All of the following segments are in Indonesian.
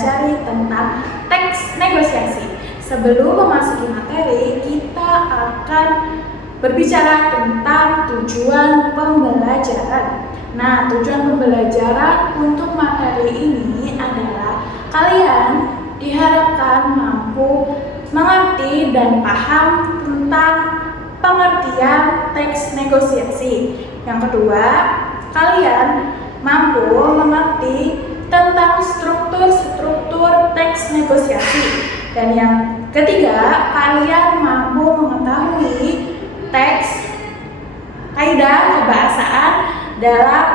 mempelajari tentang teks negosiasi. Sebelum memasuki materi, kita akan berbicara tentang tujuan pembelajaran. Nah, tujuan pembelajaran untuk materi ini adalah kalian diharapkan mampu mengerti dan paham tentang pengertian teks negosiasi. Yang kedua, kalian mampu mengerti tentang struktur-struktur teks negosiasi. Dan yang ketiga, kalian mampu mengetahui teks kaidah kebahasaan dalam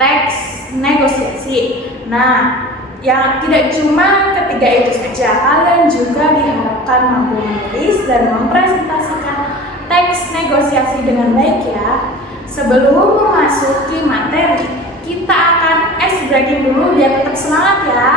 teks negosiasi. Nah, yang tidak cuma ketiga itu saja, kalian juga diharapkan mampu menulis dan mempresentasikan teks negosiasi dengan baik ya. Sebelum memasuki materi, kita akan ice breaking dulu biar tetap semangat ya.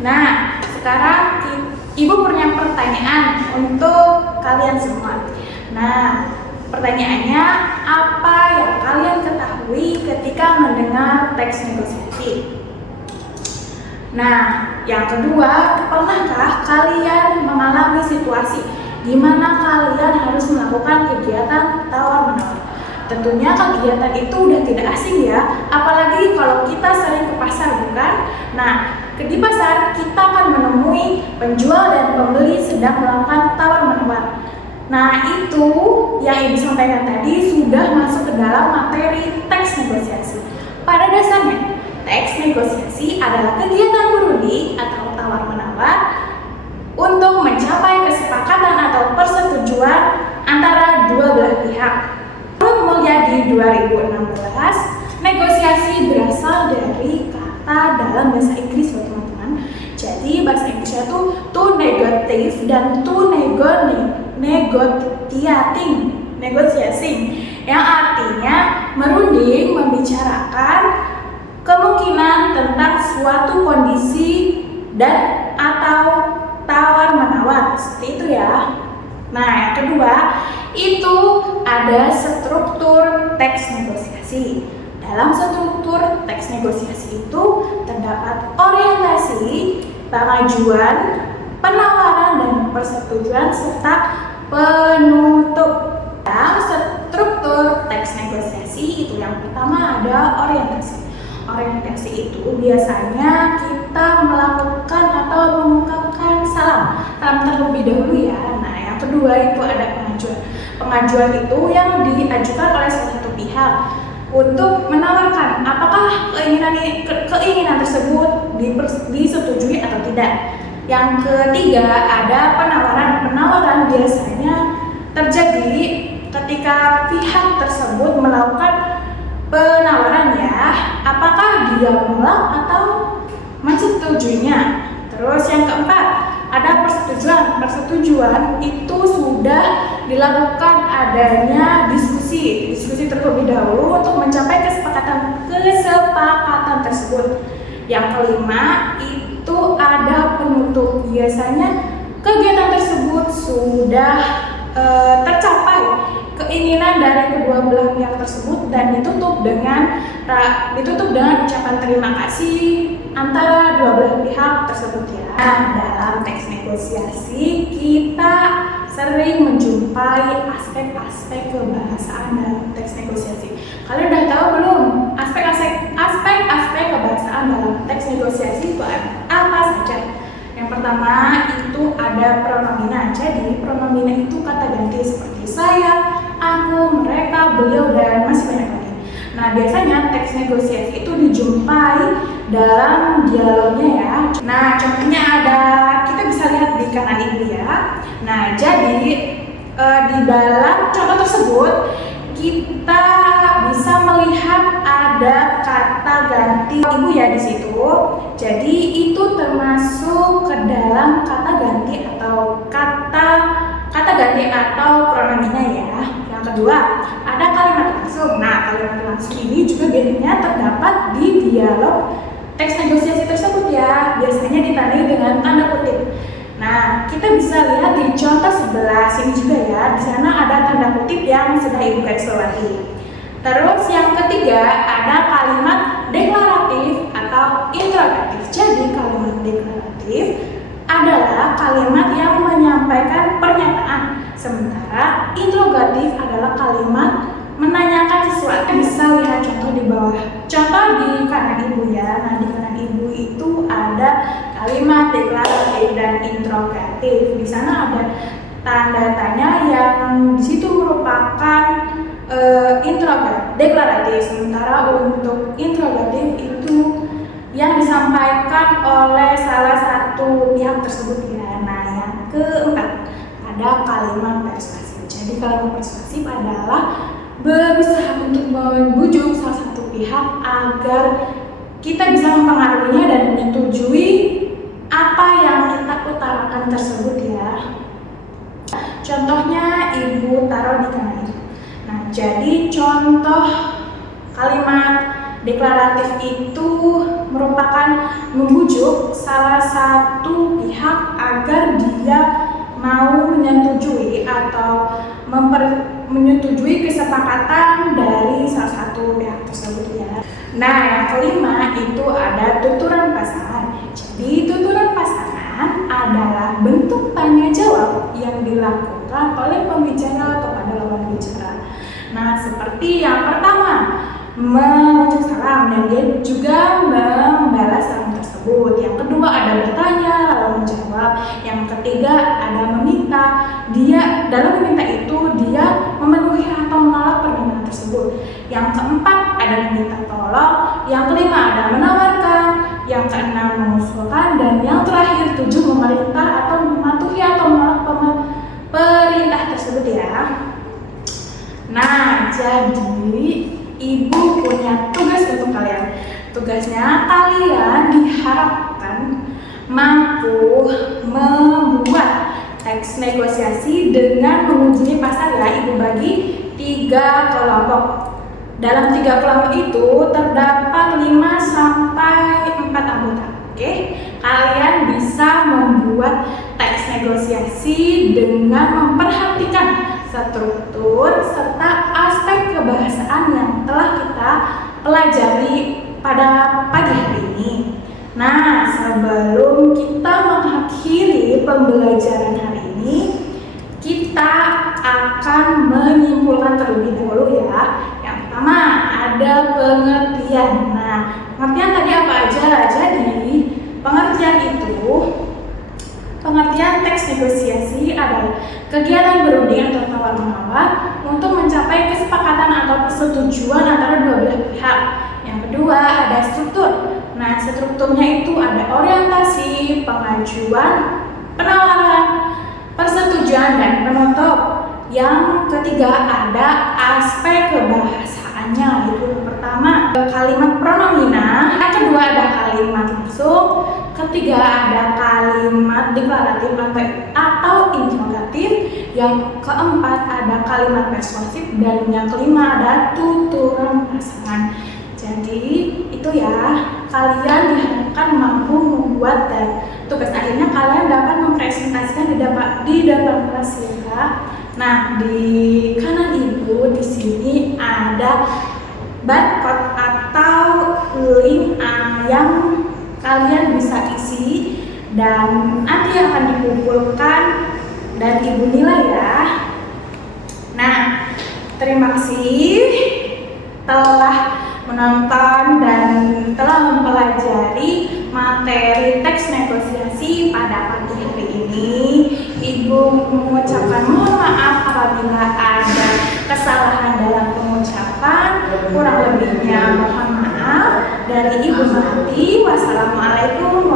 Nah, sekarang Ibu punya pertanyaan untuk kalian semua. Nah, pertanyaannya, apa yang kalian ketahui ketika mendengar teks negosiasi? Nah, yang kedua, pernahkah kalian mengalami situasi di mana kalian harus melakukan kegiatan tawar-menawar? Tentunya kegiatan itu udah tidak asing ya, apalagi kalau kita sering ke pasar, bukan? Nah, di pasar kita akan menemui penjual dan pembeli sedang melakukan tawar-menawar. Nah, itu yang Ibu sampaikan tadi sudah masuk ke dalam materi teks negosiasi. Pada dasarnya, teks negosiasi adalah kegiatan berunding atau tawar-menawar untuk mencapai kesepakatan atau persetujuan antara dua belah pihak. Menurut Mulyadi 2016, negosiasi berasal dari kata dalam bahasa Inggris loh teman-teman. Jadi bahasa Inggrisnya itu to negotiate dan to negotiating, yang artinya merunding, membicarakan kemungkinan tentang suatu kondisi dan atau tawar-menawar, seperti itu ya. Nah, yang kedua, itu ada struktur teks negosiasi. Dalam struktur teks negosiasi itu terdapat orientasi, pengajuan, penawaran, dan persetujuan serta penutup. Dalam struktur teks negosiasi itu yang pertama ada orientasi. Orientasi itu biasanya kita melakukan atau mengungkapkan salam terlebih dahulu ya. Nah, yang kedua itu ada pengajuan. Pengajuan itu yang diajukan oleh salah satu pihak untuk menawarkan apakah keinginan tersebut disetujui atau tidak. Yang ketiga ada penawaran. Penawaran biasanya terjadi ketika pihak tersebut melakukan penawaran ya, apakah dia menolak atau mensetujuinya. Terus yang keempat ada persetujuan. Persetujuan itu sudah dilakukan adanya diskusi terlebih dahulu untuk mencapai kesepakatan tersebut. Yang kelima itu ada penutup. Biasanya kegiatan tersebut sudah tercapai keinginan dari kedua belah pihak tersebut dan ditutup dengan ucapan terima kasih antara dua belah pihak tersebut ya. Nah, dalam teks negosiasi kita sering menjumpai aspek-aspek kebahasaan dalam teks negosiasi. Kalian udah tahu belum aspek-aspek kebahasaan dalam teks negosiasi itu apa saja? Yang pertama itu ada pronomina. Jadi pronomina itu kata ganti seperti saya, aku, mereka, beliau, dan masih banyak lagi. Nah, biasanya teks negosiasi itu dijumpai dalam dialognya ya. Nah, contohnya ada, kita bisa lihat di kanan ini ya. Nah, jadi di dalam contoh tersebut kita bisa melihat ada kata ganti ibu ya di situ. Jadi itu termasuk ke dalam kata ganti atau kata ganti atau pronominya ya. Yang kedua, ada kalimat langsung. Nah, kalimat langsung ini juga biasanya terdapat di dialog teks negosiasi tersebut ya. Biasanya ditandai dengan tanda kutip. Nah, kita bisa lihat di contoh sebelah sini juga ya. Di sana ada tanda kutip yang sudah Ibu garis bawahi. Terus yang ketiga ada kalimat deklaratif atau interrogatif. Jadi kalimat deklaratif adalah kalimat yang menyampaikan pernyataan, sementara interrogatif adalah kalimat menanyakan sesuatu. Bisa lihat contoh di bawah. Contoh di kanan Ibu ya. Nah, di kanan Ibu itu ada kalimat deklaratif dan interrogatif. Di sana ada tanda tanya yang di situ merupakan deklaratif, sementara untuk interrogatif itu yang disampaikan oleh salah satu pihak tersebut ya. Nah, yang keempat ada kalimat persuasif. Jadi kalimat persuasif adalah berusaha untuk membujuk salah satu pihak agar kita bisa mempengaruhinya dan menyetujui apa yang kita utarakan tersebut ya. Contohnya Ibu taruh di kanan itu. Nah, jadi contoh kalimat deklaratif itu merupakan membujuk salah satu pihak agar dia mau menyetujui atau menyetujui kesepakatan dari salah satu pihak tersebut ya. Nah, yang kelima itu ada tuturan pasangan. Jadi tuturan pasangan adalah bentuk tanya jawab yang dilakukan oleh pembicara kepada lawan bicara. Nah, seperti yang pertama, mengucap salam dan dia juga membalas salam tersebut. Yang kedua ada bertanya lalu menjawab. Yang ketiga ada meminta. Dia dalam meminta itu dia memenuhi atau menolak permintaan tersebut. Yang keempat ada meminta tolong. Yang kelima ada menawarkan. Yang keenam mengusulkan, dan yang terakhir 7 memerintah atau mematuhi atau menolak perintah tersebut ya. Nah, jadi Ibu punya tugas untuk kalian. Tugasnya kalian diharapkan mampu membuat teks negosiasi dengan mengunjungi pasar ya. Ibu bagi 3 kelompok. Dalam 3 kelompok itu terdapat 5 sampai 4 anggota. Oke, kalian bisa membuat teks negosiasi dengan memperhatikan struktur serta aspek kebahasaan yang telah kita pelajari pada pagi hari ini. Nah, sebelum kita mengakhiri pembelajaran hari ini, kita akan menyimpulkan terlebih dahulu ya. Yang pertama ada pengertian. Nah, pengertian tadi apa aja? Jadi pengertian teks negosiasi adalah kegiatan berunding atau tawar-menawar untuk mencapai kesepakatan atau persetujuan antara dua belah pihak. Yang kedua ada struktur. Nah, strukturnya itu ada orientasi, pengajuan, penawaran, persetujuan, dan penutup. Yang ketiga ada aspek kebahasaannya, yaitu yang pertama kalimat pronomina, yang kedua ada kalimat langsung, ketiga ada kalimat deklaratif atau interrogatif, yang keempat ada kalimat persuasif, dan yang kelima ada tuturan pasangan. Jadi itu ya, kalian diharapkan mampu membuat dan tugas akhirnya kalian dapat mempresentasikan di depan kelas ya. Nah, di kanan Ibu di sini ada barcode atau link yang kalian bisa isi dan nanti akan dikumpulkan dan Ibu nilai ya. Nah, terima kasih telah menonton dan telah mempelajari materi teks negosiasi pada pagi hari ini. Ibu mengucapkan mohon maaf apabila ada kesalahan dalam pengucapan, kurang lebihnya mohon maaf. Dari Ibu Melati, wassalamualaikum